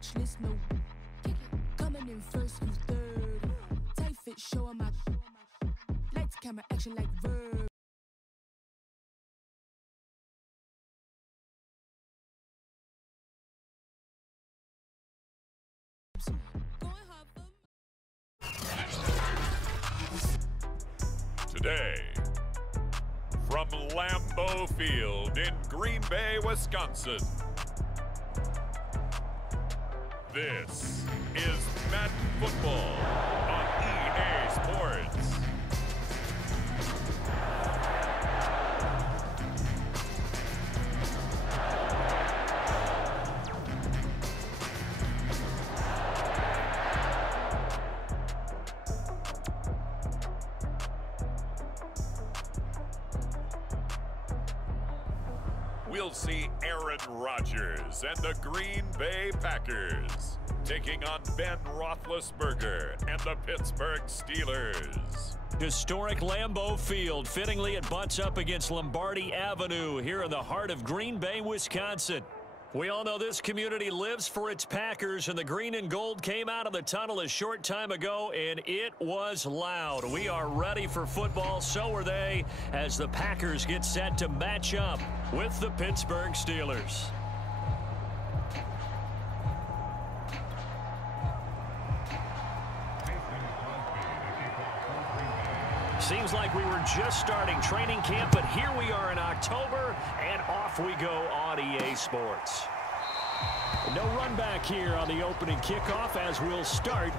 speechless, no. Coming in first, who's third? Tight fit, show 'em my lights, camera, action like verb. Today, from Lambeau Field in Green Bay, Wisconsin, this is Madden Football on EA Sports. We'll see Aaron Rodgers and the Green Bay Packers taking on Ben Roethlisberger and the Pittsburgh Steelers. Historic Lambeau Field. Fittingly, it butts up against Lombardi Avenue here in the heart of Green Bay, Wisconsin. We all know this community lives for its Packers, and the green and gold came out of the tunnel a short time ago, and it was loud. We are ready for football, so are they, as the Packers get set to match up with the Pittsburgh Steelers. Seems like we were just starting training camp, but here we are in October, and off we go on EA Sports. No run back here on the opening kickoff as we'll start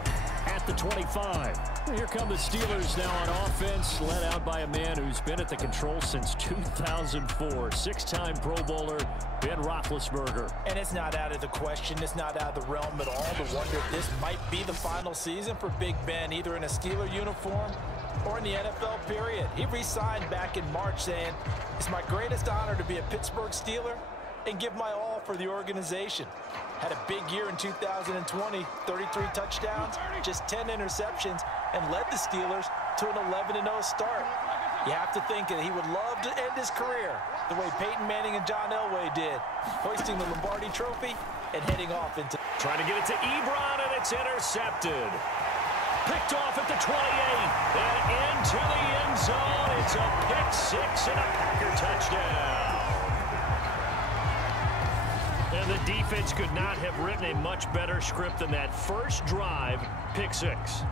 at the 25. Here come the Steelers now on offense, led out by a man who's been at the control since 2004. Six-time Pro Bowler, Ben Roethlisberger. And it's not out of the question. It's not out of the realm at all to wonder if this might be the final season for Big Ben, either in a Steeler uniform or in the NFL period. He re-signed back in March saying, "It's my greatest honor to be a Pittsburgh Steeler and give my all for the organization." Had a big year in 2020, 33 touchdowns, just 10 interceptions, and led the Steelers to an 11-0 start. You have to think that he would love to end his career the way Peyton Manning and John Elway did, hoisting the Lombardi Trophy and heading off into... Trying to get it to Ebron, and it's intercepted. Picked off at the 28, and into the end zone. It's a pick six and a Packer touchdown. And the defense could not have written a much better script than that first drive, pick six.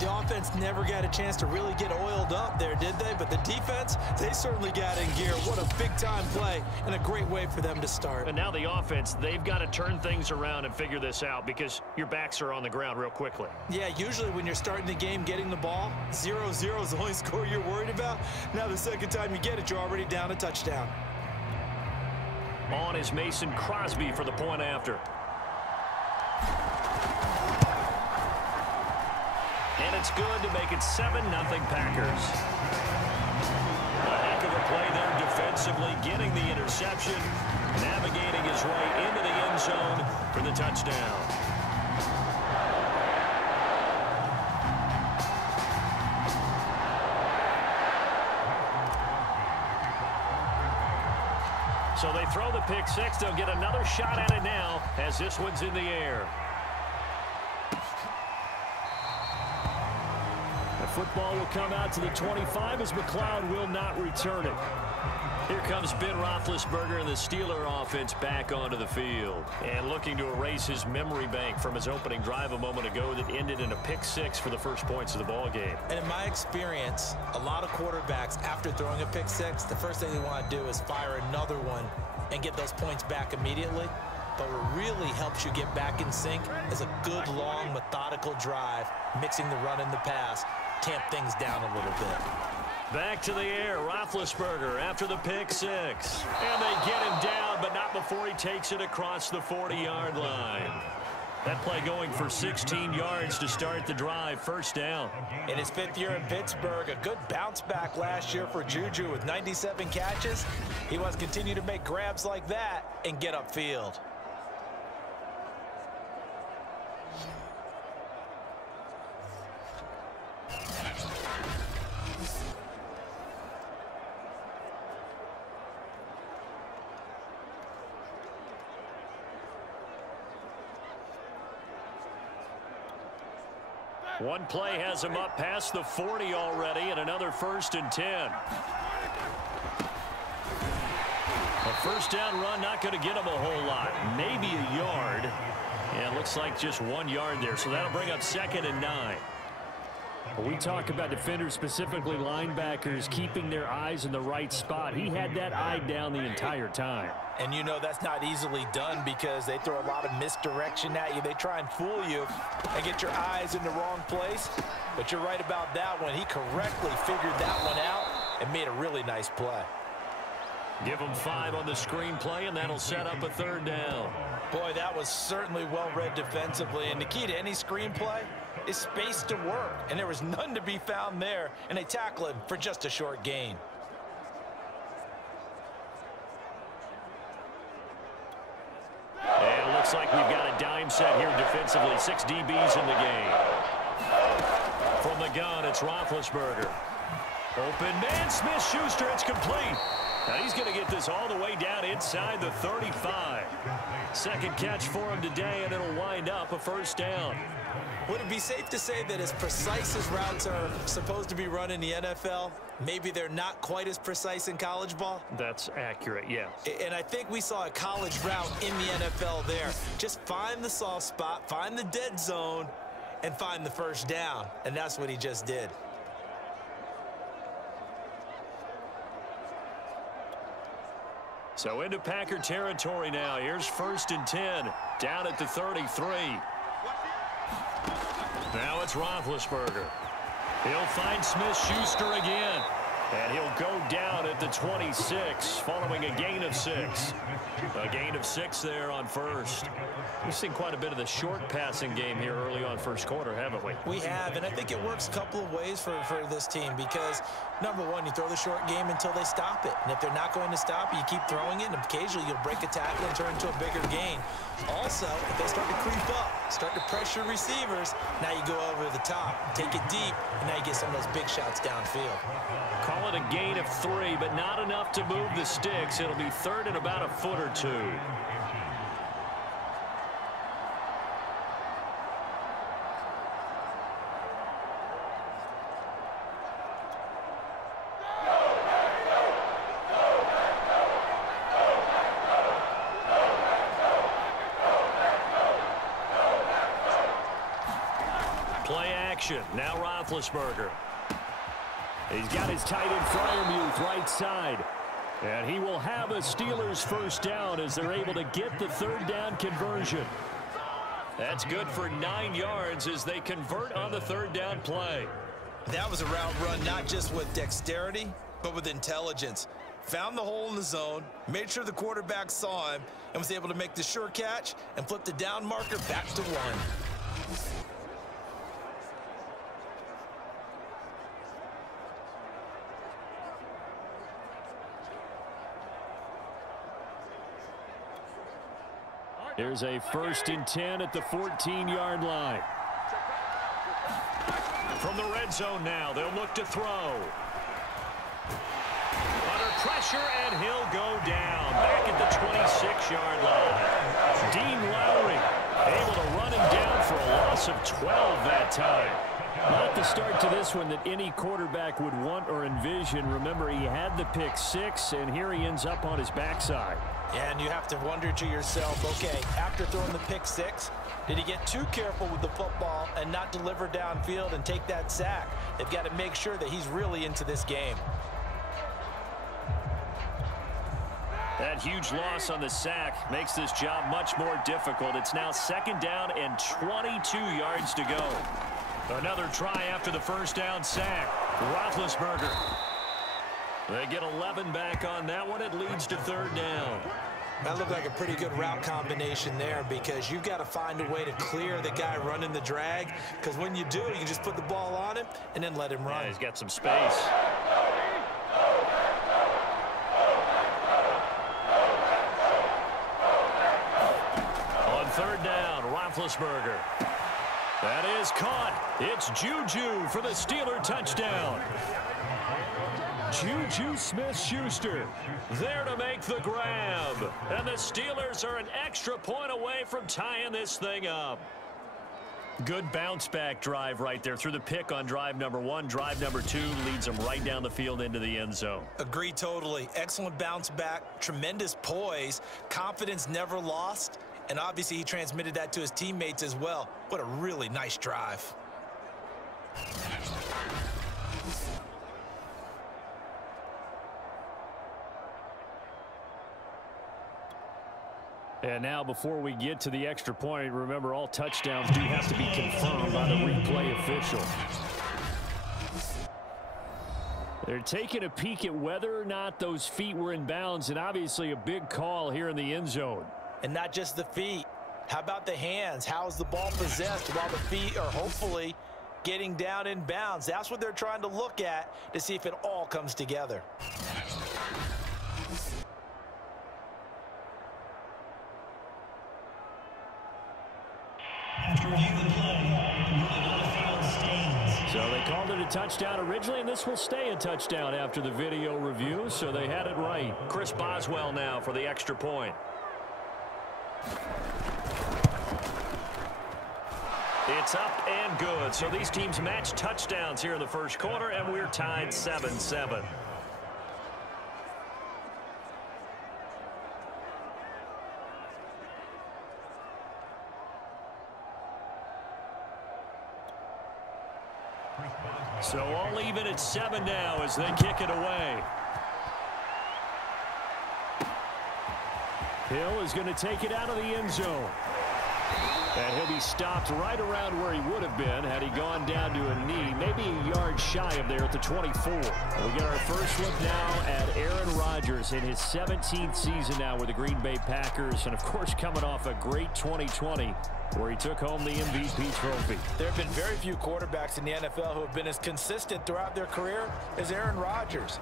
The offense never got a chance to really get oiled up there, did they? But the defense, they certainly got in gear. What a big-time play and a great way for them to start. And now the offense, they've got to turn things around and figure this out because your backs are on the ground real quickly. Yeah, usually when you're starting the game getting the ball, 0-0 is the only score you're worried about. Now the second time you get it, you're already down a touchdown. On is Mason Crosby for the point after. And it's good to make it 7-0 Packers. A heck of a play there defensively, getting the interception, navigating his way into the end zone for the touchdown. So they throw the pick six. They'll get another shot at it now as this one's in the air. The football will come out to the 25 as McLeod will not return it. Here comes Ben Roethlisberger and the Steeler offense back onto the field. And looking to erase his memory bank from his opening drive a moment ago that ended in a pick six for the first points of the ball game. And in my experience, a lot of quarterbacks, after throwing a pick six, the first thing they want to do is fire another one and get those points back immediately. But what really helps you get back in sync is a good, long, methodical drive, mixing the run and the pass, tamp things down a little bit. Back to the air, Roethlisberger after the pick six. And they get him down, but not before he takes it across the 40-yard line. That play going for 16 yards to start the drive, first down. In his fifth year in Pittsburgh, a good bounce back last year for Juju with 97 catches. He wants to continue to make grabs like that and get upfield. One play has him up past the 40 already, and another 1st and 10. A first down run not going to get him a whole lot. Maybe a yard. Yeah, it looks like just 1 yard there, so that'll bring up 2nd and 9. When we talk about defenders, specifically linebackers, keeping their eyes in the right spot. He had that eye down the entire time. And you know that's not easily done because they throw a lot of misdirection at you. They try and fool you and get your eyes in the wrong place. But you're right about that one. He correctly figured that one out and made a really nice play. Give him 5 on the screen play, and that'll set up a 3rd down. Boy, that was certainly well-read defensively. And the key to any screenplay is space to work. And there was none to be found there. And they tackle him for just a short gain. And it looks like we've got a dime set here defensively. 6 DBs in the game. From the gun, it's Roethlisberger. Open man, Smith-Schuster, it's complete. Now he's going to get this all the way down inside the 35. Second catch for him today, and it'll wind up a 1st down. Would it be safe to say that as precise as routes are supposed to be run in the NFL, maybe they're not quite as precise in college ball? That's accurate, yes. And I think we saw a college route in the NFL there. Just find the soft spot, find the dead zone, and find the 1st down. And that's what he just did. So into Packer territory now. Here's 1st and 10. Down at the 33. Now it's Roethlisberger. He'll find Smith-Schuster again. And he'll go down at the 26 following a gain of 6. A gain of 6 there on 1st. We've seen quite a bit of the short passing game here early on 1st quarter, haven't we? We have, and I think it works a couple of ways for this team because, number one, you throw the short game until they stop it. And if they're not going to stop it, you keep throwing it, and occasionally you'll break a tackle and turn into a bigger gain. Also, if they start to creep up, start to pressure receivers, now you go over the top, take it deep, and now you get some of those big shots downfield. Call it a gain of 3, but not enough to move the sticks. It'll be 3rd and about a foot or 2. Play action. Now Roethlisberger. He's got his tight end Freiermuth right side. And he will have a Steelers 1st down as they're able to get the 3rd down conversion. That's good for 9 yards as they convert on the 3rd down play. That was a route run not just with dexterity, but with intelligence. Found the hole in the zone, made sure the quarterback saw him, and was able to make the sure catch and flip the down marker back to 1. Here's a 1st and 10 at the 14-yard line. From the red zone now, they'll look to throw. Under pressure, and he'll go down. Back at the 26-yard line. Dean Lowry able to run him down for a loss of 12 that time. Not the start to this one that any quarterback would want or envision. Remember, he had the pick 6, and here he ends up on his backside. And you have to wonder to yourself, okay, after throwing the pick 6, did he get too careful with the football and not deliver downfield and take that sack? They've got to make sure that he's really into this game. That huge loss on the sack makes this job much more difficult. It's now 2nd down and 22 yards to go. Another try after the 1st down sack. Roethlisberger. They get 11 back on that one. It leads to 3rd down. That looked like a pretty good route combination there because you've got to find a way to clear the guy running the drag, because when you do, you can just put the ball on him and then let him run. Yeah, he's got some space. On 3rd down, Roethlisberger. That is caught. It's Juju for the Steeler touchdown. Juju Smith-Schuster there to make the grab. And the Steelers are an extra point away from tying this thing up. Good bounce-back drive right there through the pick on drive number 1. Drive number 2 leads them right down the field into the end zone. Agree totally. Excellent bounce back, tremendous poise, confidence never lost, and obviously he transmitted that to his teammates as well. What a really nice drive. And now before we get to the extra point, remember all touchdowns do have to be confirmed by the replay official. They're taking a peek at whether or not those feet were in bounds, and obviously a big call here in the end zone. And not just the feet. How about the hands? How is the ball possessed while the feet are hopefully getting down in bounds? That's what they're trying to look at to see if it all comes together. So they called it a touchdown originally, and this will stay a touchdown after the video review, so they had it right. Chris Boswell now for the extra point. It's up and good. So these teams match touchdowns here in the first quarter, and we're tied 7-7. So all even at 7 now as they kick it away. Hill is going to take it out of the end zone. And he'll be stopped right around where he would have been had he gone down to a knee, maybe a yard shy of there at the 24. We get our first look now at Aaron Rodgers in his 17th season now with the Green Bay Packers, and of course coming off a great 2020 where he took home the MVP trophy. There have been very few quarterbacks in the NFL who have been as consistent throughout their career as Aaron Rodgers.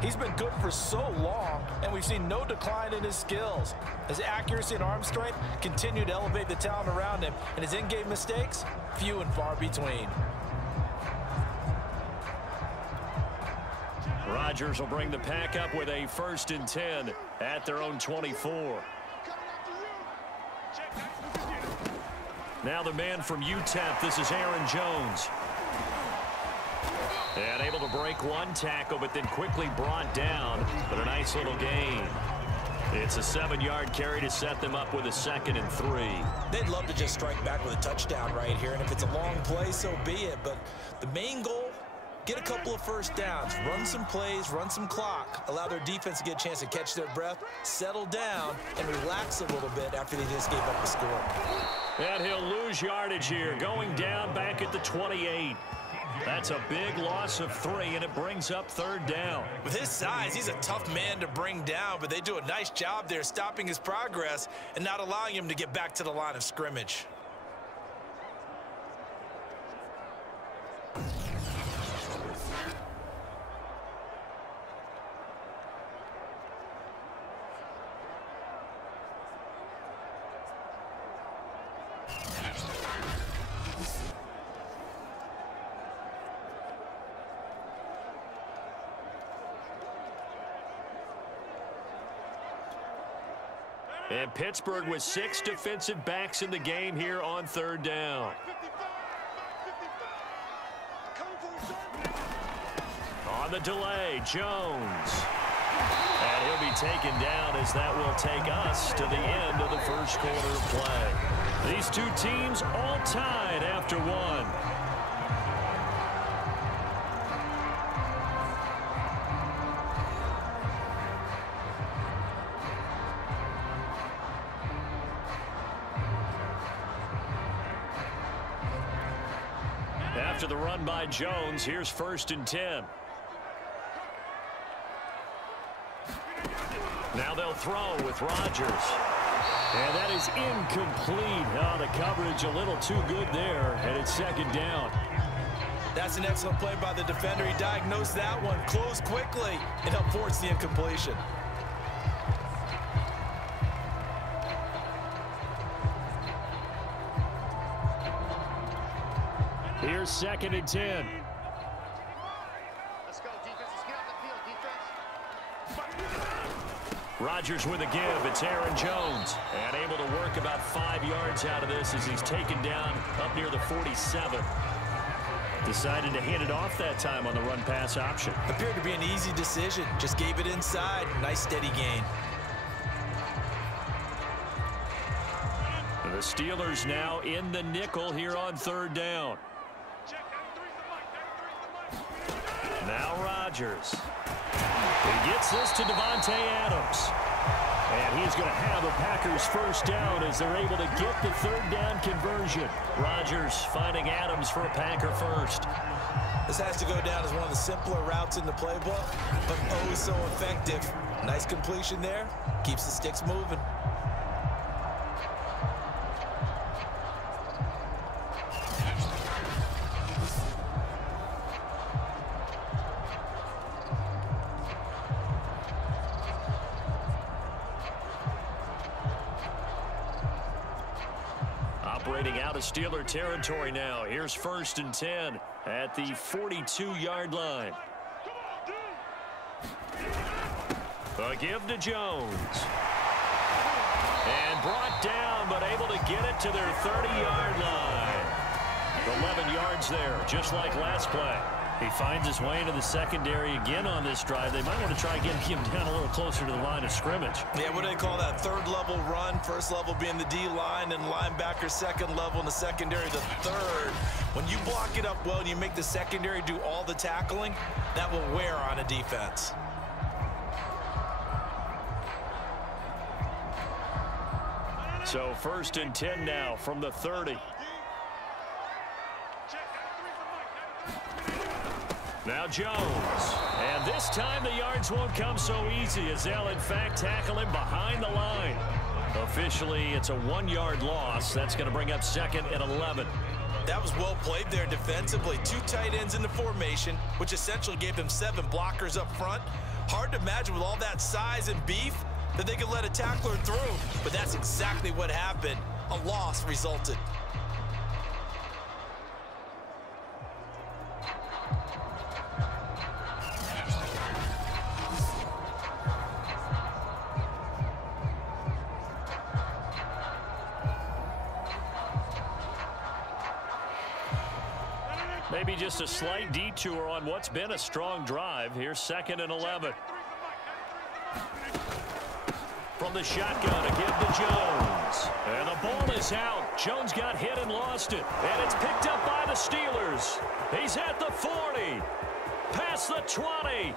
He's been good for so long, and we've seen no decline in his skills. His accuracy and arm strength continue to elevate the talent around him, and his in-game mistakes, few and far between. Rodgers will bring the pack up with a 1st and 10 at their own 24. Now the man from UTEP, this is Aaron Jones. And able to break one tackle, but then quickly brought down. But a nice little gain. It's a 7-yard carry to set them up with a 2nd and 3. They'd love to just strike back with a touchdown right here, and if it's a long play, so be it. But the main goal, get a couple of first downs, run some plays, run some clock, allow their defense to get a chance to catch their breath, settle down, and relax a little bit after they just gave up a score. And he'll lose yardage here, going down back at the 28. That's a big loss of 3, and it brings up 3rd down. With his size, he's a tough man to bring down, but they do a nice job there stopping his progress and not allowing him to get back to the line of scrimmage. And Pittsburgh with 6 defensive backs in the game here on 3rd down. On the delay, Jones. And he'll be taken down as that will take us to the end of the first quarter of play. These two teams all tied after 1. After the run by Jones, here's 1st and 10. Now they'll throw with Rodgers. And that is incomplete. Oh, the coverage a little too good there, and it's 2nd down. That's an excellent play by the defender. He diagnosed that one, closed quickly, and helped force the incompletion. Here's 2nd and 10. Let's go, defense. Let's get on the field, defense. Rodgers with a give. It's Aaron Jones. And able to work about 5 yards out of this as he's taken down up near the 47. Decided to hand it off that time on the run-pass option. Appeared to be an easy decision. Just gave it inside. Nice steady gain. The Steelers now in the nickel here on 3rd down. Now Rodgers. He gets this to Davante Adams. And he's going to have a Packers first down as they're able to get the 3rd down conversion. Rodgers finding Adams for a Packer first. This has to go down as one of the simpler routes in the playbook, but oh so effective. Nice completion there. Keeps the sticks moving. Operating out of Steeler territory now. Here's 1st and 10 at the 42-yard line. A give to Jones. And brought down, but able to get it to their 30-yard line. 11 yards there, just like last play. He finds his way into the secondary again on this drive. They might want to try getting him down a little closer to the line of scrimmage. Yeah, what do they call that? 3rd level run. 1st level being the D-line and linebacker. 2nd level in the secondary, the 3rd. When you block it up well and you make the secondary do all the tackling, that will wear on a defense. So 1st and 10 now from the 30. Now Jones. And this time the yards won't come so easy as they'll in fact tackle him behind the line. Officially, it's a 1-yard loss. That's going to bring up 2nd and 11. That was well played there defensively. 2 tight ends in the formation, which essentially gave them 7 blockers up front. Hard to imagine with all that size and beef that they could let a tackler through. But that's exactly what happened. A loss resulted. Maybe just a slight detour on what's been a strong drive. Here's 2nd and 11. From the shotgun, a give to Jones. And the ball is out. Jones got hit and lost it. And it's picked up by the Steelers. He's at the 40. Past the 20.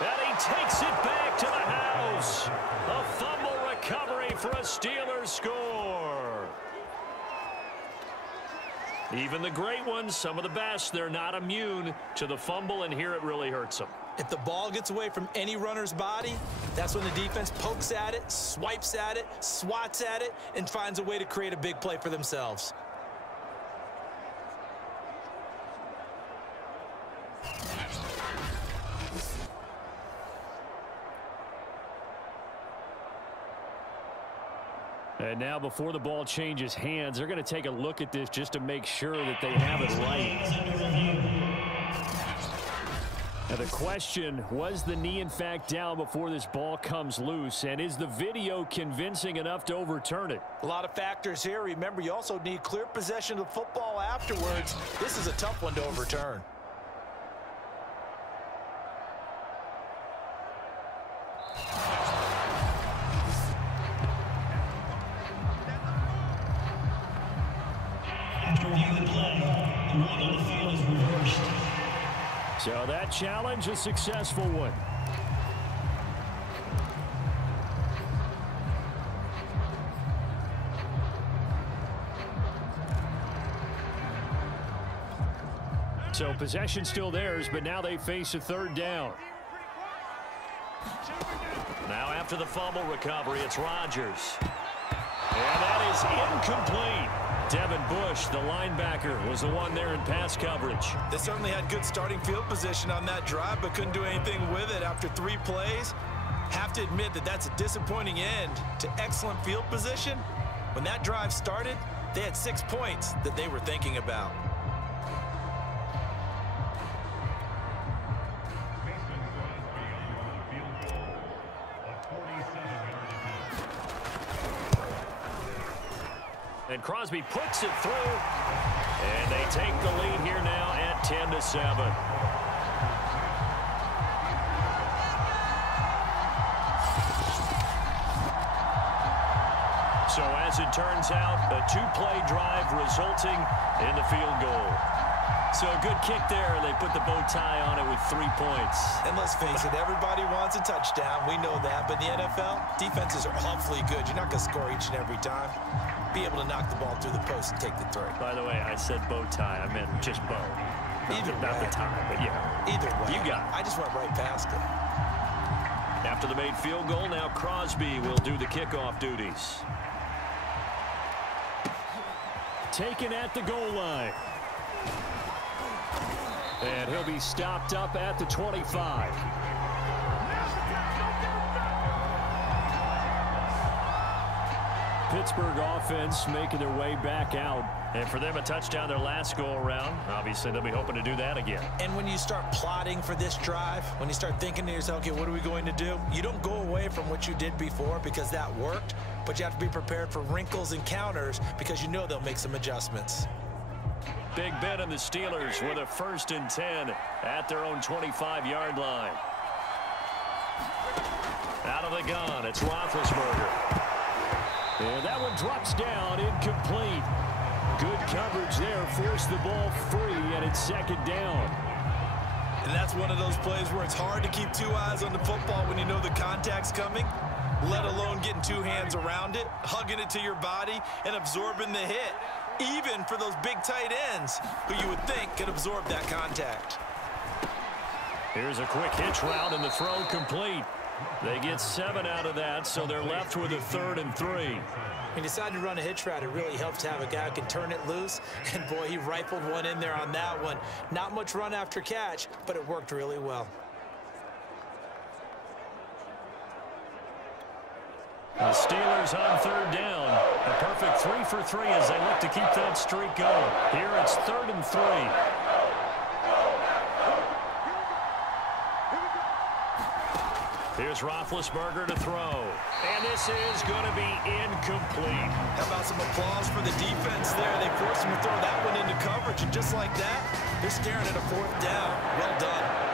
And he takes it back to the house. A fumble recovery for a Steelers score. Even the great ones, some of the best, they're not immune to the fumble, and here it really hurts them. If the ball gets away from any runner's body, that's when the defense pokes at it, swipes at it, swats at it, and finds a way to create a big play for themselves. And now before the ball changes hands, they're going to take a look at this just to make sure that they have it right. Now the question, was the knee in fact down before this ball comes loose? And is the video convincing enough to overturn it? A lot of factors here. Remember, you also need clear possession of the football afterwards. This is a tough one to overturn. So that challenge, a successful one. So possession still theirs, but now they face a 3rd down. Now after the fumble recovery, it's Rodgers. And that is incomplete. Devin Bush, the linebacker, was the one there in pass coverage. They certainly had good starting field position on that drive, but couldn't do anything with it after 3 plays. Have to admit that that's a disappointing end to excellent field position. When that drive started, they had 6 points that they were thinking about. And Crosby puts it through. And they take the lead here now at 10-7. So as it turns out, a two-play drive resulting in the field goal. So a good kick there. They put the bow tie on it with 3 points. And let's face it, everybody wants a touchdown. We know that. But in the NFL, defenses are awfully good. You're not going to score each and every time. Be able to knock the ball through the post and take the three. By the way, I said bow tie. I meant just bow. Not the tie, but yeah. Either way. You got it. I just went right past it. After the made field goal, now Crosby will do the kickoff duties. Taken at the goal line. And he'll be stopped up at the 25. Pittsburgh offense making their way back out. And for them, a touchdown their last go-around. Obviously, they'll be hoping to do that again. And when you start plotting for this drive, when you start thinking to yourself, okay, what are we going to do? You don't go away from what you did before because that worked, but you have to be prepared for wrinkles and counters because you know they'll make some adjustments. Big Ben and the Steelers with a 1st and 10 at their own 25-yard line. Out of the gun, it's Roethlisberger. And that one drops down, incomplete. Good coverage there, forced the ball free, and it's 2nd down. And that's one of those plays where it's hard to keep 2 eyes on the football when you know the contact's coming, let alone getting 2 hands around it, hugging it to your body, and absorbing the hit, even for those big tight ends who you would think could absorb that contact. Here's a quick hitch route, and the throw complete. They get 7 out of that, so they're left with a 3rd and 3. When you decide to run a hitch route, it really helps to have a guy who can turn it loose. And, boy, he rifled one in there on that one. Not much run after catch, but it worked really well. The Steelers on 3rd down. A perfect 3 for 3 as they look to keep that streak going. Here it's 3rd and 3. Here's Roethlisberger to throw. And this is going to be incomplete. How about some applause for the defense there? They forced him to throw that one into coverage, and just like that, they're staring at a 4th down. Well done.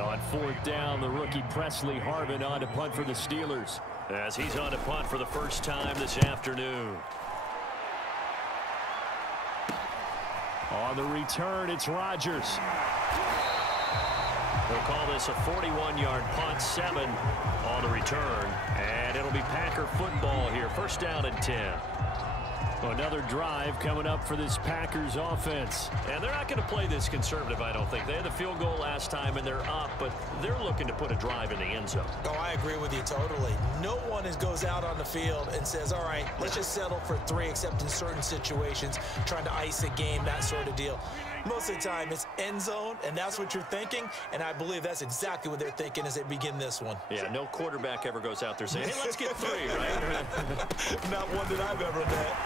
On 4th down, the rookie Presley Harvin on to punt for the Steelers. As he's on to punt for the first time this afternoon. On the return, it's Rodgers. They'll call this a 41-yard punt, 7 on the return. And it'll be Packer football here. 1st down and 10. Another drive coming up for this Packers offense. And they're not going to play this conservative, I don't think. They had the field goal last time, and they're up, but they're looking to put a drive in the end zone. Oh, I agree with you totally. No one goes out on the field and says, all right, let's just settle for 3, except in certain situations, trying to ice a game, that sort of deal. Most of the time, it's end zone, and that's what you're thinking, and I believe that's exactly what they're thinking as they begin this one. Yeah, no quarterback ever goes out there saying, hey, let's get 3, right? Not one that I've ever met.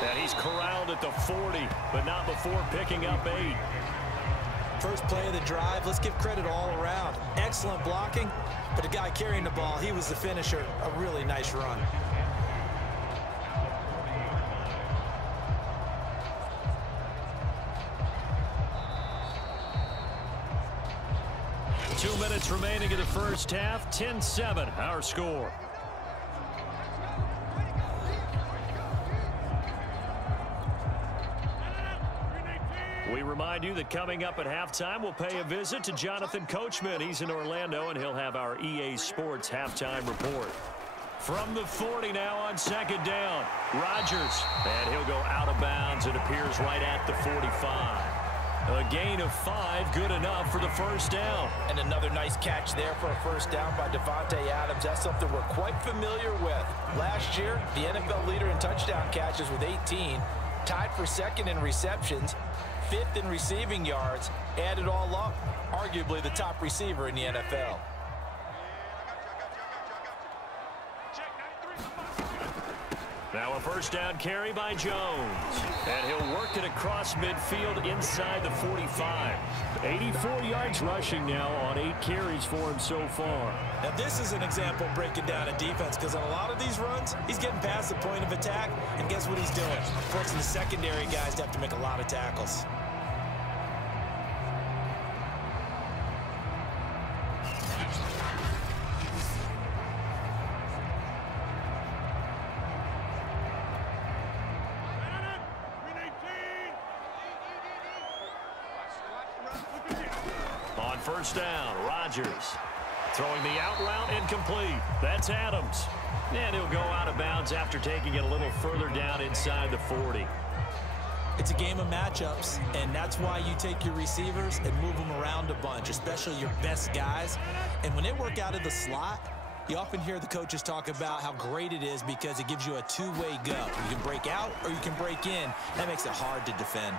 And he's corralled at the 40, but not before picking up 8. First play of the drive, let's give credit all around. Excellent blocking, but the guy carrying the ball, he was the finisher. A really nice run. Two minutes remaining in the first half, 10-7, our score. We remind you that coming up at halftime, we'll pay a visit to Jonathan Coachman. He's in Orlando, and he'll have our EA Sports halftime report. From the 40 now on 2nd down, Rodgers. And he'll go out of bounds. It appears right at the 45. A gain of 5, good enough for the 1st down. And another nice catch there for a 1st down by Devontae Adams. That's something we're quite familiar with. Last year, the NFL leader in touchdown catches with 18, tied for 2nd in receptions, 5th in receiving yards. Add it all up, arguably the top receiver in the NFL. Now a first down carry by Jones. And he'll work it across midfield inside the 45. 84 yards rushing now on 8 carries for him so far. Now this is an example of breaking down a defense, because on a lot of these runs, he's getting past the point of attack, and guess what he's doing? Forcing the secondary guys to have to make a lot of tackles. On first down, Rodgers throwing the out route incomplete. That's Adams. And he'll go out of bounds after taking it a little further down inside the 40. It's a game of matchups, and that's why you take your receivers and move them around a bunch, especially your best guys. And when they work out of the slot, you often hear the coaches talk about how great it is because it gives you a two-way go. You can break out or you can break in. That makes it hard to defend.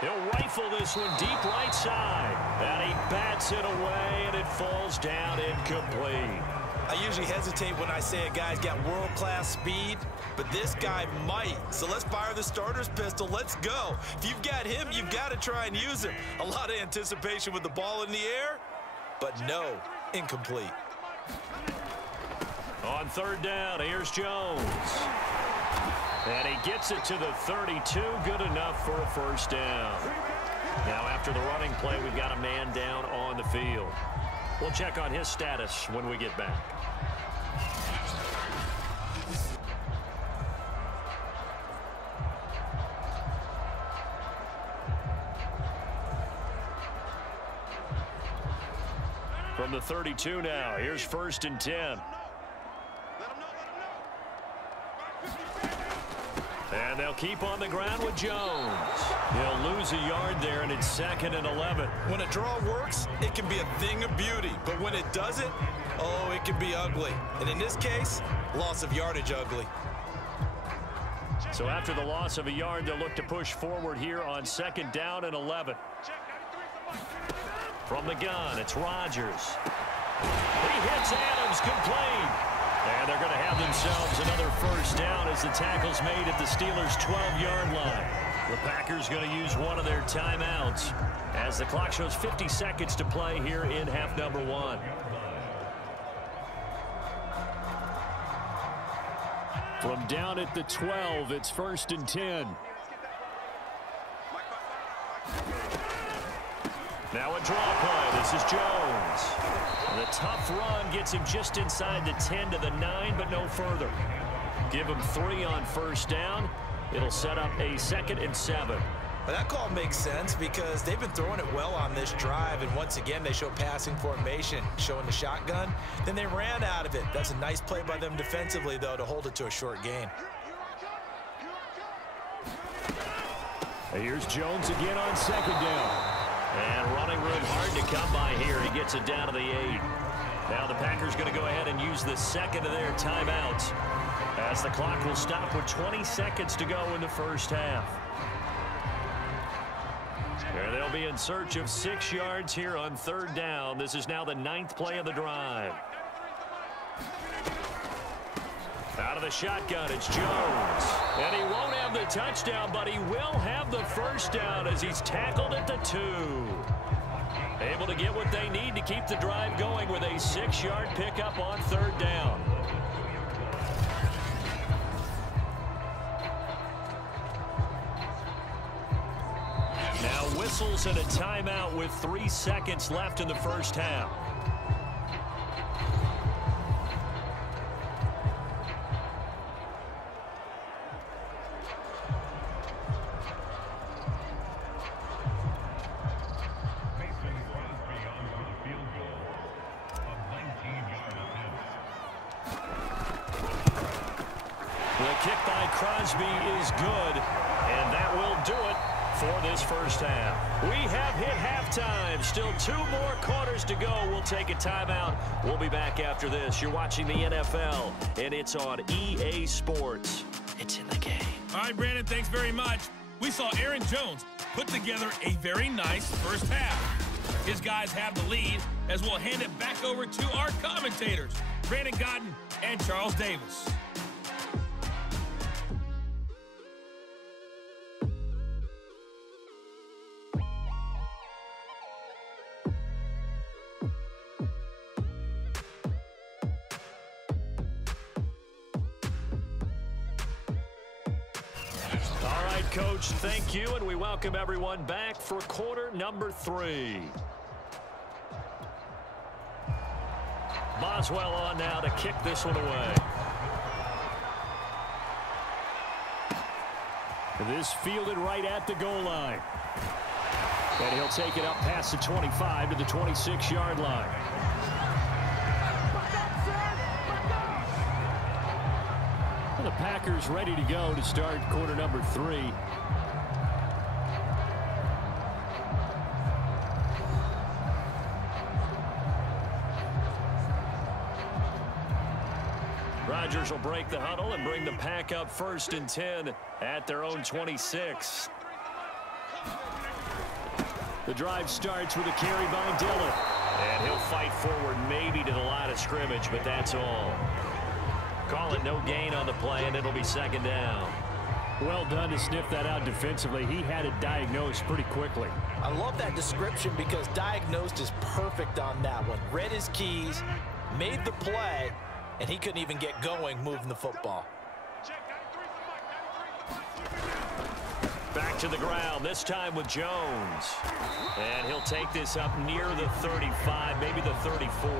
He'll rifle this one deep right side. And he bats it away, and it falls down incomplete. I usually hesitate when I say a guy's got world-class speed, but this guy might. So let's fire the starter's pistol. Let's go. If you've got him, you've got to try and use him. A lot of anticipation with the ball in the air, but no, incomplete. On third down, here's Jones. And he gets it to the 32, good enough for a first down. Now after the running play, we've got a man down on the field. We'll check on his status when we get back. From the 32 now, here's first and 10. And they'll keep on the ground with Jones. He'll lose a yard there, and it's second and 11. When a draw works, it can be a thing of beauty. But when it doesn't, oh, it can be ugly. And in this case, loss of yardage ugly. So after the loss of a yard, they'll look to push forward here on second down and 11. From the gun, it's Rodgers. He hits Adams complete. And they're going to have themselves another first down as the tackle's made at the Steelers' 12-yard line. The Packers going to use one of their timeouts as the clock shows 50 seconds to play here in half number 1. From down at the 12, it's first and 10. Now a draw play. This is Jones. The tough run gets him just inside the 10 to the 9, but no further. Give him 3 on first down. It'll set up a second and 7. But that call makes sense because they've been throwing it well on this drive, and once again they show passing formation, showing the shotgun. Then they ran out of it. That's a nice play by them defensively, though, to hold it to a short gain. Here's Jones again on second down. And running room hard to come by here. He gets it down to the 8. Now the Packers going to go ahead and use the second of their timeouts as the clock will stop with 20 seconds to go in the first half. And they'll be in search of 6 yards here on third down. This is now the 9th play of the drive. Out of the shotgun, it's Jones. And he won't have the touchdown, but he will have the first down as he's tackled at the 2. Able to get what they need to keep the drive going with a 6-yard pickup on third down. Now whistles and a timeout with 3 seconds left in the first half. Is good, and that will do it for this first half. We have hit halftime. Still 2 more quarters to go. We'll take a timeout. We'll be back after this. You're watching the NFL, and it's on EA Sports. It's in the game. All right, Brandon, thanks very much. We saw Aaron Jones put together a very nice first half. His guys have the lead as we'll hand it back over to our commentators, Brandon Godden and Charles Davis. Coach. Thank you, and we welcome everyone back for quarter number 3. Boswell on now to kick this one away. This fielded right at the goal line. And he'll take it up past the 25 to the 26-yard line. And the Packers ready to go to start quarter number 3. Rodgers will break the huddle and bring the Pack up 1st and 10 at their own 26. The drive starts with a carry by Dillon. And he'll fight forward maybe to the line of scrimmage, but that's all. Call it no gain on the play, and it'll be 2nd down. Well done to sniff that out defensively. He had it diagnosed pretty quickly. I love that description because diagnosed is perfect on that one. Read his keys, made the play, and he couldn't even get going moving the football. Back to the ground, this time with Jones. And he'll take this up near the 35, maybe the 34.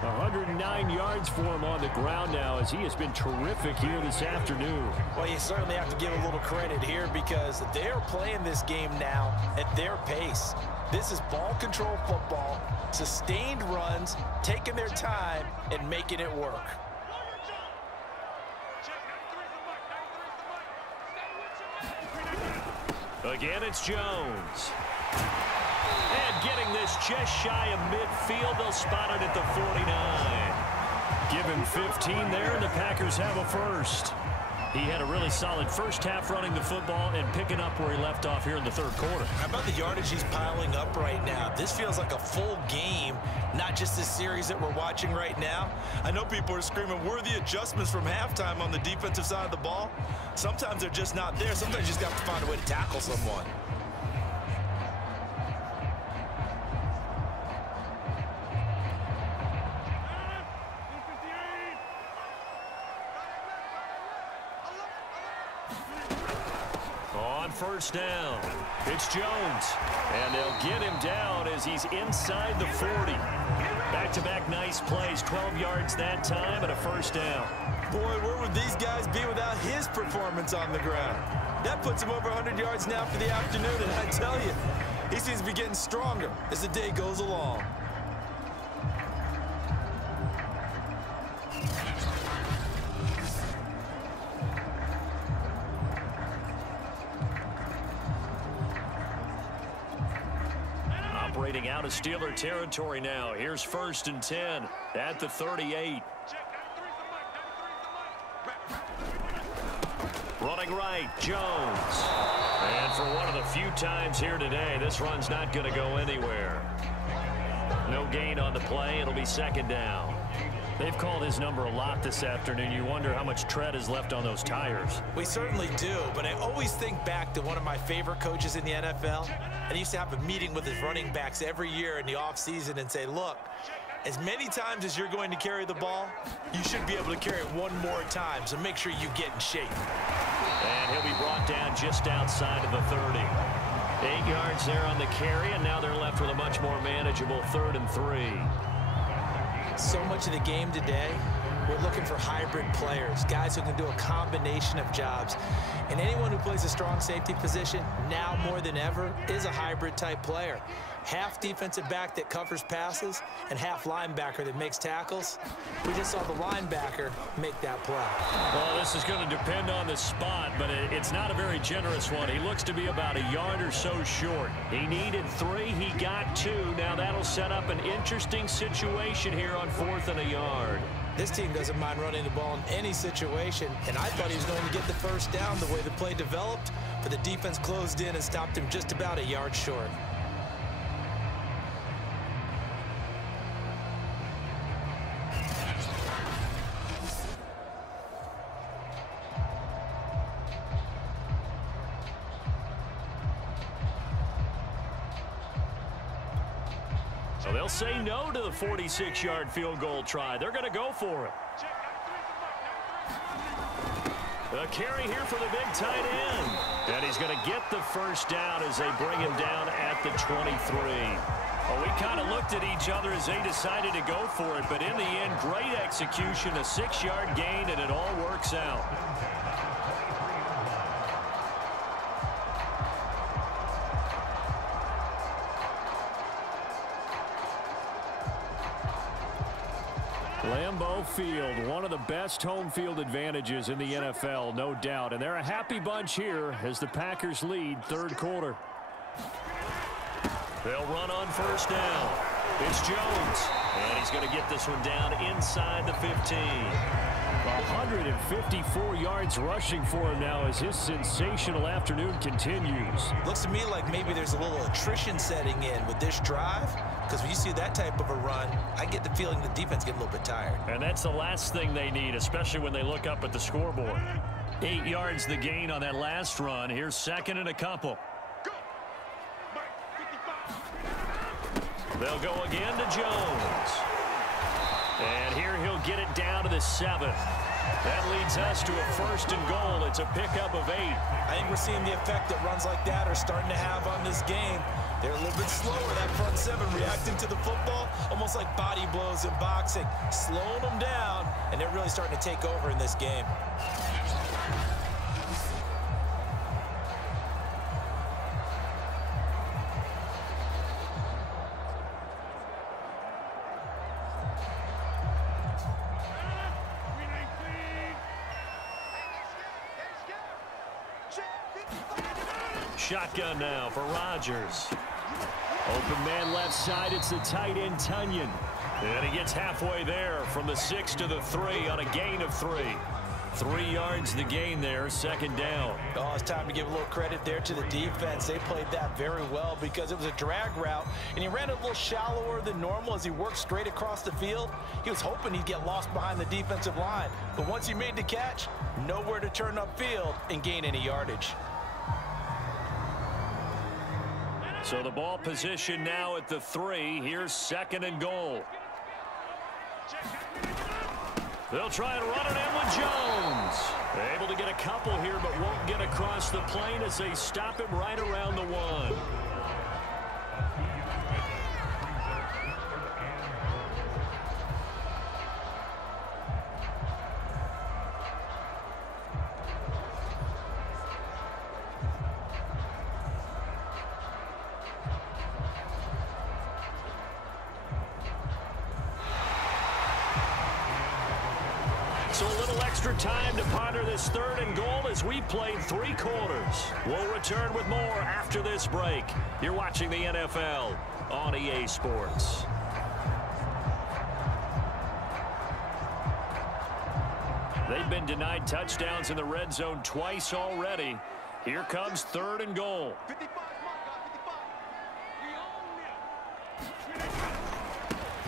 109 yards for him on the ground now as he has been terrific here this afternoon. Well, you certainly have to give a little credit here because they're playing this game now at their pace. This is ball control football, sustained runs, taking their time and making it work. Again, it's Jones. And getting this just shy of midfield, they'll spot it at the 49. Give him 15 there, and the Packers have a first. He had a really solid first half running the football and picking up where he left off here in the 3rd quarter. How about the yardage he's piling up right now? This feels like a full game, not just this series that we're watching right now. I know people are screaming, where are the adjustments from halftime on the defensive side of the ball? Sometimes they're just not there. Sometimes you just have to find a way to tackle someone. On 1st down, it's Jones. And they'll get him down as he's inside the 40. Back-to-back nice plays, 12 yards that time and a 1st down. Boy, where would these guys be without his performance on the ground? That puts him over 100 yards now for the afternoon, and I tell you, he seems to be getting stronger as the day goes along. Operating out of Steeler territory now. Here's 1st and 10 at the 38. Running right, Jones. And for one of the few times here today, this run's not going to go anywhere. No gain on the play. It'll be 2nd down. They've called his number a lot this afternoon. You wonder how much tread is left on those tires. We certainly do, but I always think back to one of my favorite coaches in the NFL. And he used to have a meeting with his running backs every year in the offseason and say, look, as many times as you're going to carry the ball, you should be able to carry it one more time, so make sure you get in shape. And he'll be brought down just outside of the 30. 8 yards there on the carry, and now they're left with a much more manageable 3rd and 3. So much of the game today, we're looking for hybrid players, guys who can do a combination of jobs. And anyone who plays a strong safety position, now more than ever, is a hybrid type player. Half defensive back that covers passes and half linebacker that makes tackles. We just saw the linebacker make that play. Well, this is going to depend on the spot, but it's not a very generous one. He looks to be about a yard or so short. He needed 3. He got 2. Now that'll set up an interesting situation here on 4th and a yard. This team doesn't mind running the ball in any situation, and I thought he was going to get the 1st down the way the play developed, but the defense closed in and stopped him just about a yard short. So they'll say no to the 46-yard field goal try. They're going to go for it. A carry here for the big tight end. And he's going to get the first down as they bring him down at the 23. Well, we kind of looked at each other as they decided to go for it, but in the end, great execution, a 6-yard gain, and it all works out. Lambeau Field, one of the best home field advantages in the NFL, no doubt. And they're a happy bunch here as the Packers lead third quarter. They'll run on first down. It's Jones. And he's going to get this one down inside the 15. 154 yards rushing for him now as his sensational afternoon continues. Looks to me like maybe there's a little attrition setting in with this drive, because when you see that type of a run, I get the feeling the defense gets a little bit tired. And that's the last thing they need, especially when they look up at the scoreboard. 8 yards the gain on that last run. Here's second and a couple. They'll go again to Jones. And here he'll get it down to the 7. That leads us to a first and goal. It's a pickup of 8. I think we're seeing the effect that runs like that are starting to have on this game. They're a little bit slower, that front 7, reacting to the football, almost like body blows in boxing, slowing them down, and they're really starting to take over in this game. Shotgun now for Rodgers. Open man left side. It's the tight end, Tunyon. And he gets halfway there from the 6 to the 3 on a gain of 3. 3 yards the gain there, second down. Oh, it's time to give a little credit there to the defense. They played that very well because it was a drag route, and he ran a little shallower than normal as he worked straight across the field. He was hoping he'd get lost behind the defensive line, but once he made the catch, nowhere to turn upfield and gain any yardage. So the ball position now at the 3. Here's second and goal. They'll try and run it in with Jones. Able to get a couple here, but won't get across the plane as they stop him right around the 1. So a little extra time to ponder this third and goal as we played 3 quarters. We'll return with more after this break. You're watching the NFL on EA Sports. They've been denied touchdowns in the red zone twice already. Here comes third and goal.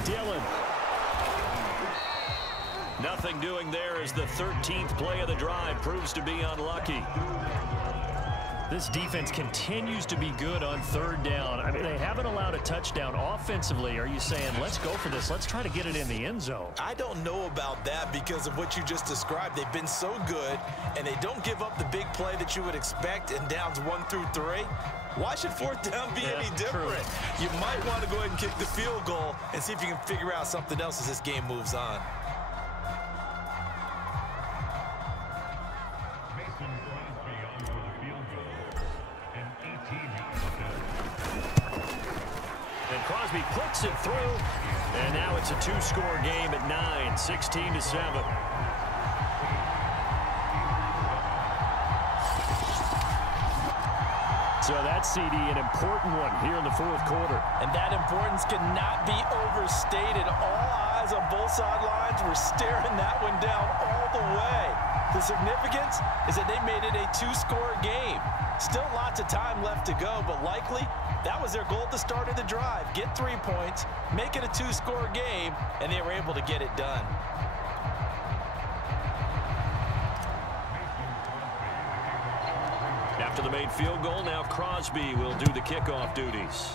Dillon. Nothing doing there as the 13th play of the drive proves to be unlucky. This defense continues to be good on third down. I mean, they haven't allowed a touchdown offensively. Are you saying, let's go for this, let's try to get it in the end zone? I don't know about that because of what you just described. They've been so good, and they don't give up the big play that you would expect in downs 1 through 3. Why should fourth down be any different? True. You might want to go ahead and kick the field goal and see if you can figure out something else as this game moves on. Crosby puts it through, and now it's a 2-score game at 9, 16-7. So that CD, an important one here in the fourth quarter. And that importance cannot be overstated. All eyes on both sidelines were staring that one down all the way. The significance is that they made it a 2-score game. Still lots of time left to go, but likely that was their goal at the start of the drive. Get 3 points, make it a 2-score game, and they were able to get it done. After the made field goal, now Crosby will do the kickoff duties.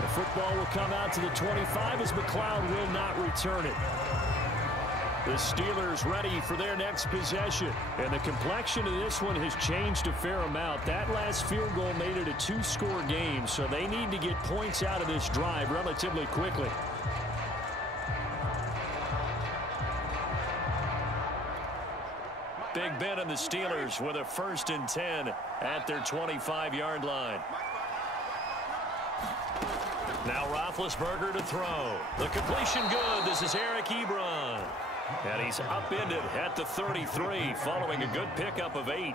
The football will come out to the 25 as McLeod will not return it. The Steelers ready for their next possession. And the complexion of this one has changed a fair amount. That last field goal made it a 2-score game, so they need to get points out of this drive relatively quickly. Big Ben and the Steelers with a 1st and 10 at their 25-yard line. Now Roethlisberger to throw. The completion good. This is Eric Ebron. And he's upended at the 33 following a good pickup of 8.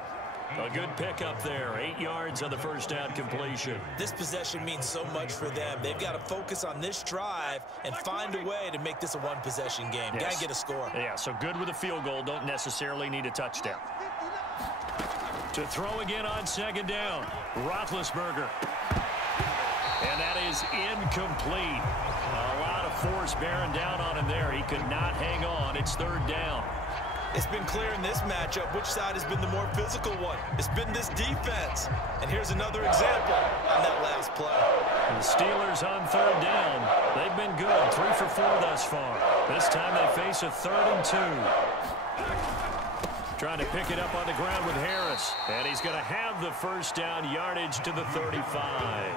A good pickup there. 8 yards on the first down completion. This possession means so much for them. They've got to focus on this drive and find a way to make this a one-possession game. Yes. Got to get a score. Yeah, so good with a field goal. Don't necessarily need a touchdown. To throw again on 2nd down. Roethlisberger. And that is incomplete. A lot of force bearing down on him there. He could not hang on. It's 3rd down. It's been clear in this matchup which side has been the more physical one. It's been this defense. And here's another example on that last play. The Steelers on 3rd down. They've been good. 3 for 4 thus far. This time they face a 3rd and 2. Trying to pick it up on the ground with Harris. And he's going to have the first down yardage to the 35.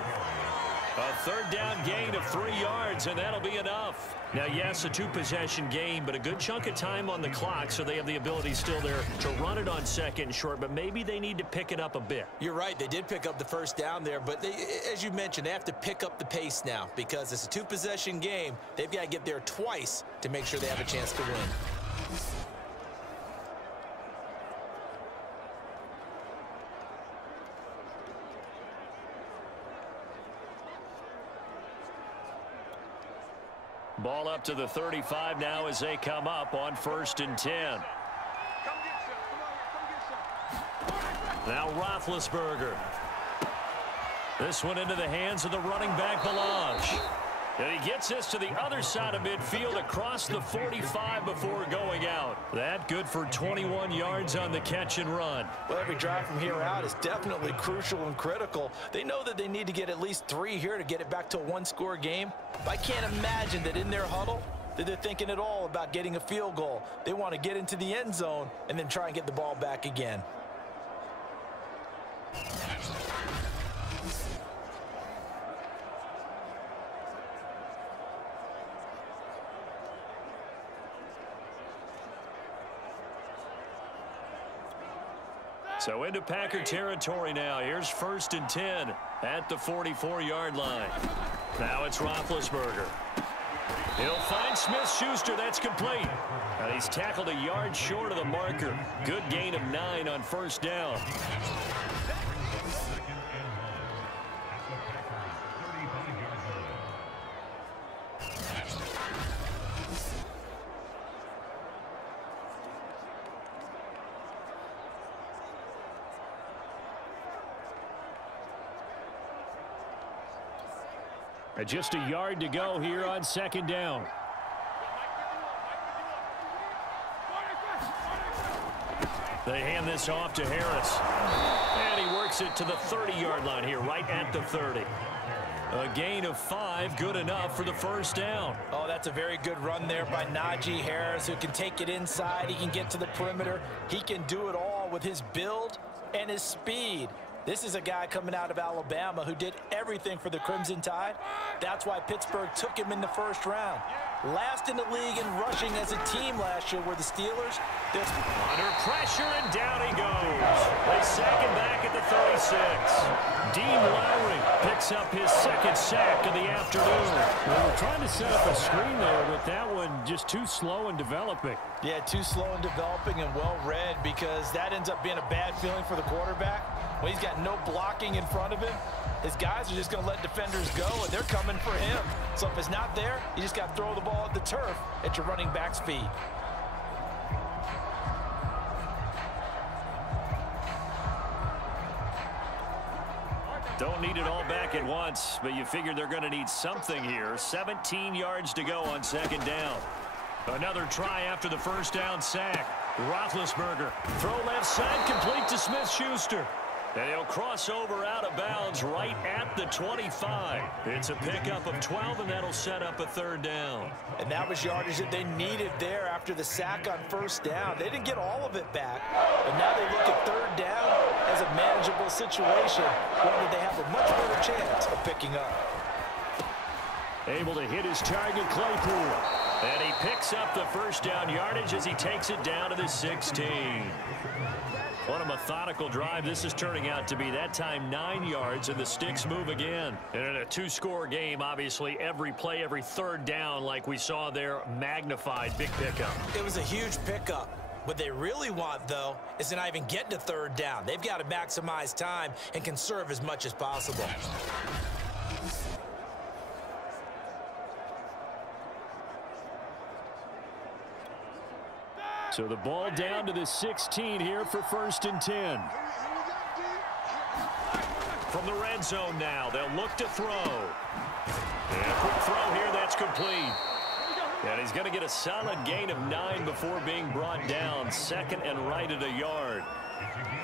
A 3rd down gain of 3 yards, and that'll be enough. Now, yes, a 2-possession game, but a good chunk of time on the clock, so they have the ability still there to run it on 2nd and short, but maybe they need to pick it up a bit. You're right. They did pick up the first down there, but as you mentioned, they have to pick up the pace now because it's a 2-possession game. They've got to get there twice to make sure they have a chance to win. Ball up to the 35 now as they come up on 1st and 10. Now Roethlisberger. This one into the hands of the running back, Balaj. And he gets this to the other side of midfield across the 45 before going out. That good for 21 yards on the catch and run. Well, every drive from here out is definitely crucial and critical. They know that they need to get at least 3 here to get it back to a 1-score game. But I can't imagine that in their huddle that they're thinking at all about getting a field goal. They want to get into the end zone and then try and get the ball back again. So into Packer territory now. Here's 1st and 10 at the 44-yard line. Now it's Roethlisberger. He'll find Smith-Schuster. That's complete. And he's tackled a yard short of the marker. Good gain of 9 on 1st down. Just a yard to go here on 2nd down. They hand this off to Harris. And he works it to the 30-yard line here, right at the 30. A gain of 5, good enough for the 1st down. Oh, that's a very good run there by Najee Harris, who can take it inside. He can get to the perimeter. He can do it all with his build and his speed. This is a guy coming out of Alabama who did everything for the Crimson Tide. That's why Pittsburgh took him in the 1st round. Last in the league in rushing as a team last year were the Steelers. Under pressure, and down he goes. They sack him back at the 36. Dean Lowry picks up his 2nd sack of the afternoon. Well, we're trying to set up a screen there, but that one just too slow in developing. Yeah, too slow in developing and well read, because that ends up being a bad feeling for the quarterback. When he's got no blocking in front of him, his guys are just going to let defenders go, and they're coming for him. So if it's not there, you just got to throw the ball at the turf at your running back's feet. Don't need it all back at once, but you figure they're going to need something here. 17 yards to go on 2nd down. Another try after the 1st down sack. Roethlisberger. Throw left side, complete to Smith-Schuster. And he'll cross over out of bounds right at the 25. It's a pickup of 12, and that'll set up a third down. And that was yardage that they needed there after the sack on first down. They didn't get all of it back, but now they look at third down as a manageable situation, one that they have a much better chance of picking up. Able to hit his target, Claypool. And he picks up the first down yardage as he takes it down to the 16. What a methodical drive this is turning out to be. That time 9 yards, and the sticks move again. And in a two-score game, obviously, every play, every third down, like we saw there, magnified. Big pickup. It was a huge pickup. What they really want, though, is to not even get to third down. They've got to maximize time and conserve as much as possible. So the ball down to the 16 here for 1st and 10. From the red zone now, they'll look to throw. And a quick throw here, that's complete. And he's going to get a solid gain of 9 before being brought down. Second and right at a yard.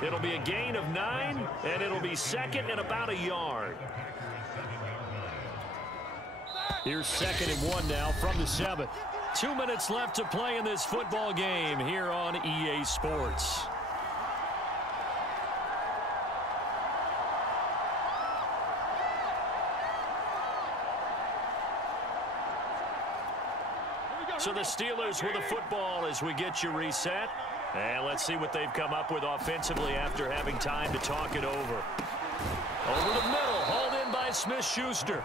It'll be a gain of 9, and it'll be second and about a yard. Here's 2nd and 1 now from the 7. 2 minutes left to play in this football game here on EA Sports. So the Steelers with the football as we get you reset. And let's see what they've come up with offensively after having time to talk it over. Over the middle, hauled in by Smith-Schuster.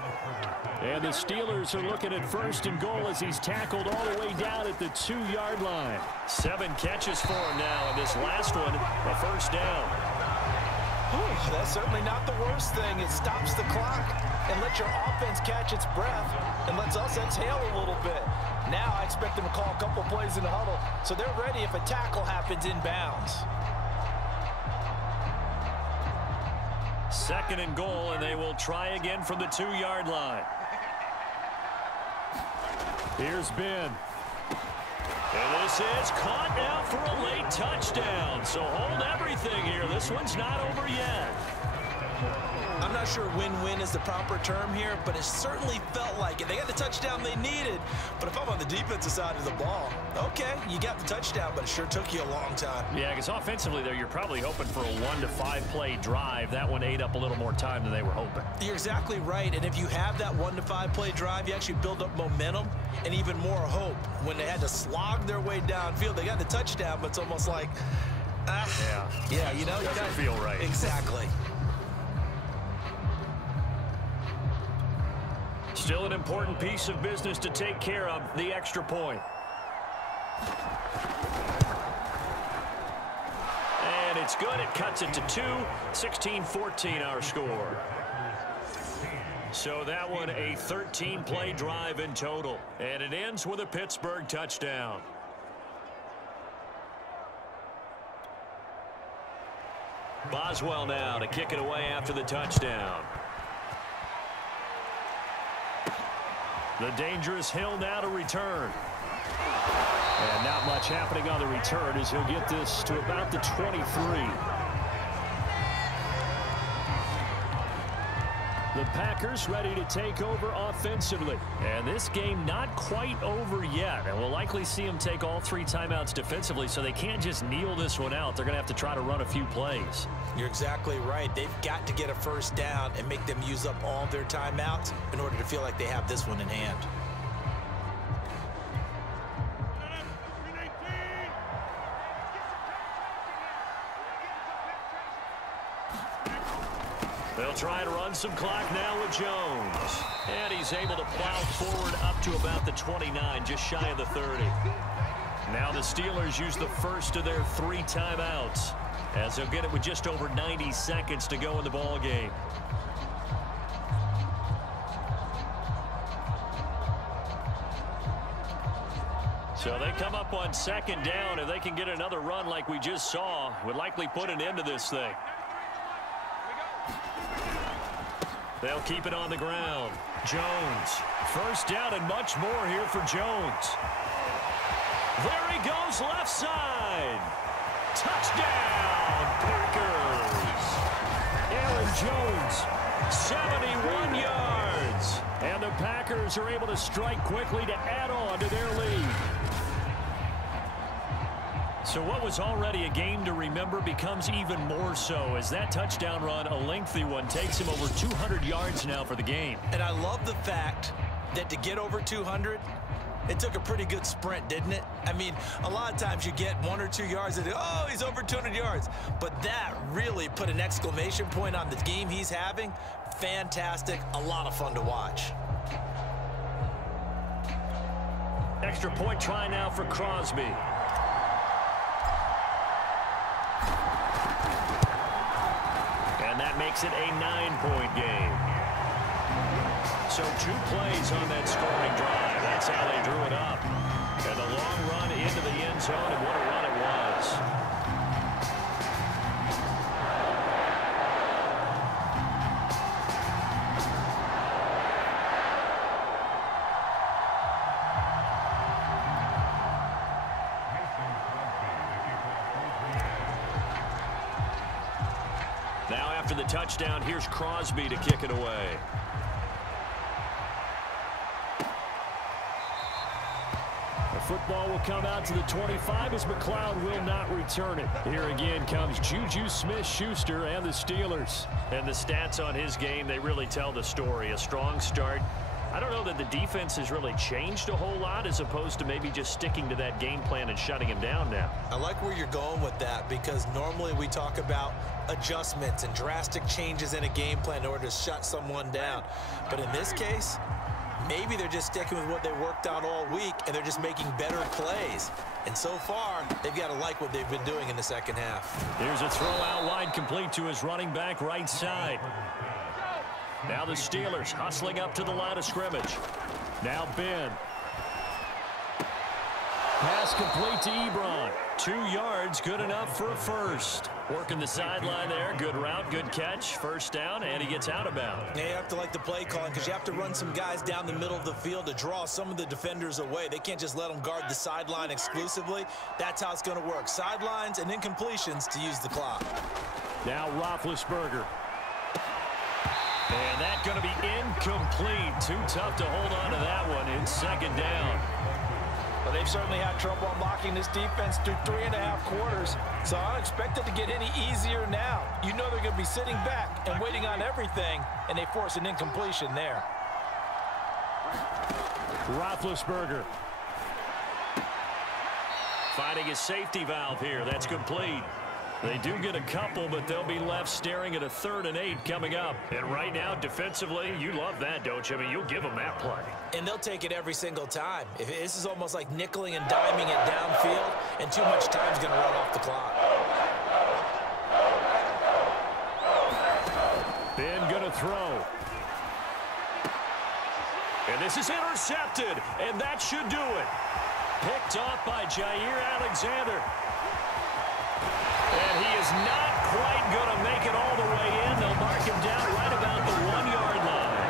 And the Steelers are looking at 1st and goal as he's tackled all the way down at the 2-yard line. 7 catches for him now, and this last one, a first down. Whew, that's certainly not the worst thing. It stops the clock and lets your offense catch its breath and lets us exhale a little bit. Now I expect them to call a couple plays in the huddle, so they're ready if a tackle happens inbounds. 2nd and goal, and they will try again from the 2-yard line. Here's Ben. And this is caught now for a late touchdown. So hold everything here. This one's not over yet. I'm not sure win-win is the proper term here, but it certainly felt like it. They got the touchdown they needed, but if I'm on the defensive side of the ball, okay, you got the touchdown, but it sure took you a long time. Yeah, because offensively there, you're probably hoping for a 1 to 5 play drive. That one ate up a little more time than they were hoping. You're exactly right, and if you have that 1 to 5 play drive, you actually build up momentum and even more hope. When they had to slog their way downfield, they got the touchdown, but it's almost like, yeah, you know, doesn't feel right. Exactly. Still an important piece of business to take care of, the extra point. And it's good. It cuts it to 2. 16-14 our score. So that one a 13-play drive in total. And it ends with a Pittsburgh touchdown. Boswell now to kick it away after the touchdown. The dangerous Hill now to return. And not much happening on the return as he'll get this to about the 23. The Packers ready to take over offensively. And this game not quite over yet. And we'll likely see them take all 3 timeouts defensively, so they can't just kneel this one out. They're going to have to try to run a few plays. You're exactly right. They've got to get a first down and make them use up all their timeouts in order to feel like they have this one in hand. They'll try to run some clock now with Jones. And he's able to plow forward up to about the 29, just shy of the 30. Now the Steelers use the first of their 3 timeouts, as they'll get it with just over 90 seconds to go in the ball game. So they come up on 2nd down. If they can get another run like we just saw, would likely put an end to this thing. They'll keep it on the ground. Jones. First down and much more here for Jones. There he goes, left side. Touchdown, Packers. 71 yards. And the Packers are able to strike quickly to add on to their lead. So what was already a game to remember becomes even more so as that touchdown run, a lengthy one, takes him over 200 yards now for the game. And I love the fact that to get over 200, it took a pretty good sprint, didn't it? I mean, a lot of times you get 1 or 2 yards and, oh, he's over 200 yards. But that really put an exclamation point on the game he's having. Fantastic. A lot of fun to watch. Extra point try now for Crosby. And that makes it a 9-point game. So 2 plays on that scoring drive. That's how they drew it up. And a long run into the end zone, and what a run it was. Now after the touchdown, here's Crosby to kick it away. The football will come out to the 25 as McLeod will not return it. Here again comes Juju Smith-Schuster and the Steelers. And the stats on his game, they really tell the story. A strong start. I don't know that the defense has really changed a whole lot as opposed to maybe just sticking to that game plan and shutting him down now. I like where you're going with that because normally we talk about adjustments and drastic changes in a game plan in order to shut someone down. But in this case, maybe they're just sticking with what they worked out all week and they're just making better plays. And so far, they've got to like what they've been doing in the second half. Here's a throw out wide complete to his running back right side. Now the Steelers hustling up to the line of scrimmage. Now Ben. Pass complete to Ebron. 2 yards, good enough for a first. Working the sideline there. Good route, good catch. First down, and he gets out of bounds. Yeah, you have to like the play calling because you have to run some guys down the middle of the field to draw some of the defenders away. They can't just let them guard the sideline exclusively. That's how it's going to work. Sidelines and incompletions to use the clock. Now Roethlisberger. And that's going to be incomplete. Too tough to hold on to that one. It's second down. Well, they've certainly had trouble unlocking this defense through 3.5 quarters, so I don't expect it to get any easier now. You know they're going to be sitting back and waiting on everything, and they force an incompletion there. Roethlisberger. Finding his safety valve here. That's complete. They do get a couple, but they'll be left staring at a 3rd and 8 coming up. And right now, defensively, you love that, don't you? I mean, you'll give them that play. And they'll take it every single time. This is almost like nickeling and diming it downfield, and too much time's going to run off the clock. Ben going to throw. And this is intercepted, and that should do it. Picked off by Jair Alexander. And he is not quite going to make it all the way in. They'll mark him down right about the 1-yard line.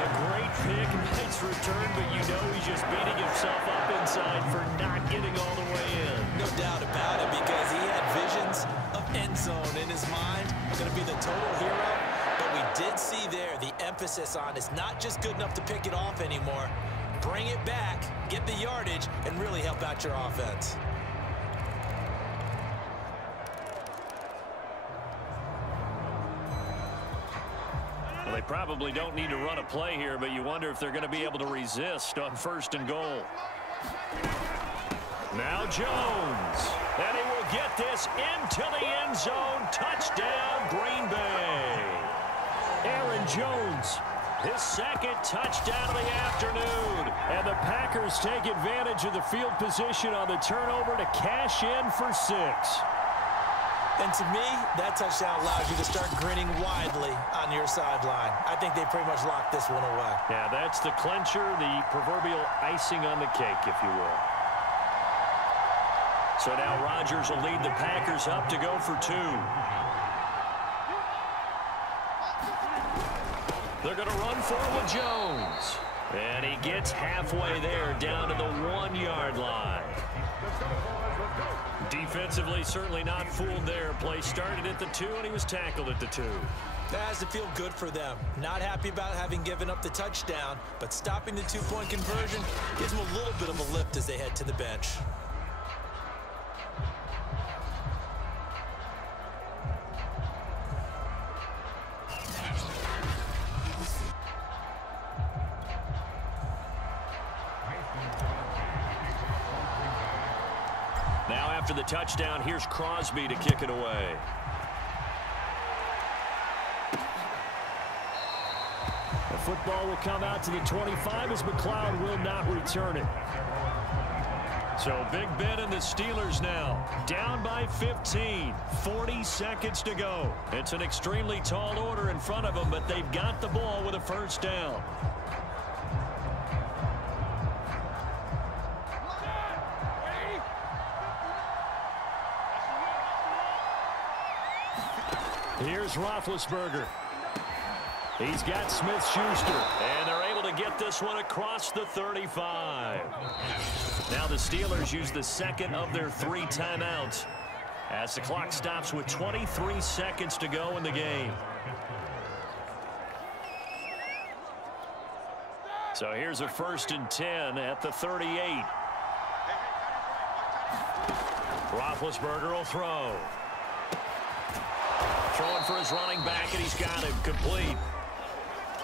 A great pick, nice return, but you know he's just beating himself up inside for not getting all the way in. No doubt about it, because he had visions of end zone in his mind. Going to be the total hero. But we did see there the emphasis on it's not just good enough to pick it off anymore. Bring it back, get the yardage, and really help out your offense. Well, they probably don't need to run a play here, but you wonder if they're going to be able to resist on 1st and goal. Now Jones. And he will get this into the end zone. Touchdown, Green Bay. Aaron Jones, his 2nd touchdown of the afternoon. And the Packers take advantage of the field position on the turnover to cash in for 6. And to me, that touchdown allows you to start grinning widely on your sideline. I think they pretty much locked this one away. Yeah, that's the clincher, the proverbial icing on the cake, if you will. So now Rodgers will lead the Packers up to go for 2. They're going to run for it with Jones. And he gets halfway there, down to the 1-yard line. Defense Defensively, certainly not fooled there. Play started at the 2, and he was tackled at the 2. That has to feel good for them. Not happy about having given up the touchdown, but stopping the 2-point conversion gives them a little bit of a lift as they head to the bench. Now after the touchdown, here's Crosby to kick it away. The football will come out to the 25 as McLeod will not return it. So Big Ben and the Steelers now down by 15. 40 seconds to go. It's an extremely tall order in front of them, but they've got the ball with a first down. Here's Roethlisberger. He's got Smith-Schuster, and they're able to get this one across the 35. Now the Steelers use the second of their 3 timeouts as the clock stops with 23 seconds to go in the game. So here's a 1st and 10 at the 38. Roethlisberger will throw. Throwing for his running back, and he's got him complete.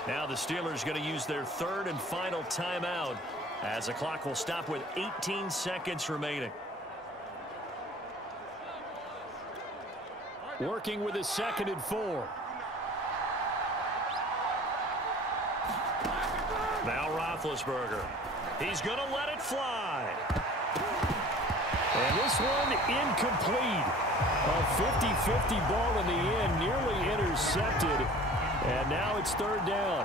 Now the Steelers going to use their 3rd and final timeout as the clock will stop with 18 seconds remaining. Working with his 2nd and 4. Now Roethlisberger. He's going to let it fly. And this one incomplete. A 50-50 ball in the end, nearly intercepted. And now it's 3rd down.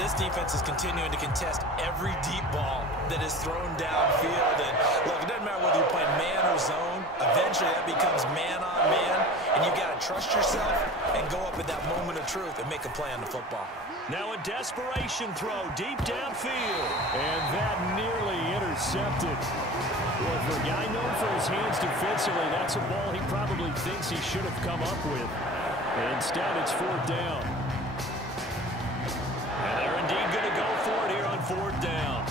This defense is continuing to contest every deep ball that is thrown downfield. And look, it doesn't matter whether you're playing man or zone. Eventually that becomes man on man. And you got to trust yourself and go up at that moment of truth and make a play on the football. Now a desperation throw deep downfield. And that nearly intercepted. Well, for a guy known for his hands defensively, that's a ball he probably thinks he should have come up with. Instead, it's 4th down. And they're indeed going to go for it here on 4th down.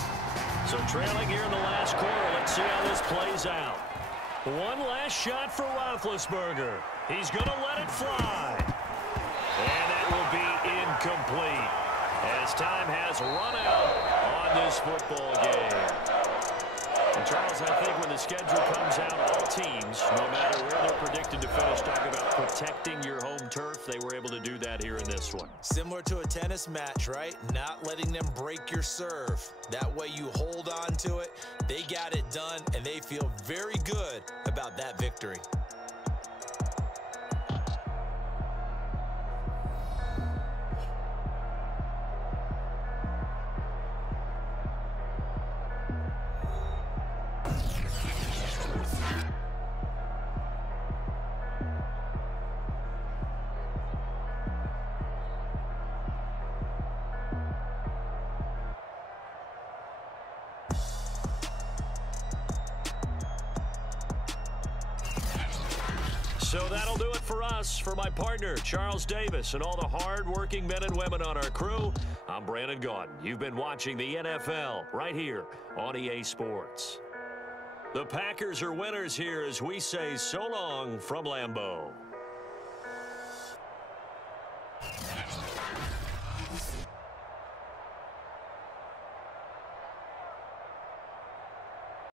So trailing here in the last quarter, let's see how this plays out. One last shot for Roethlisberger. He's going to let it fly. And that will be incomplete as time has run out on this football game. And Charles, I think when the schedule comes out, all teams, no matter where they're predicted to finish, talk about protecting your home turf. They were able to do that here in this one. Similar to a tennis match, right? Not letting them break your serve. That way you hold on to it. They got it done, and they feel very good about that victory. So that'll do it for us. For my partner, Charles Davis, and all the hard-working men and women on our crew, I'm Brandon Gaudin. You've been watching the NFL right here on EA Sports. The Packers are winners here as we say so long from Lambeau.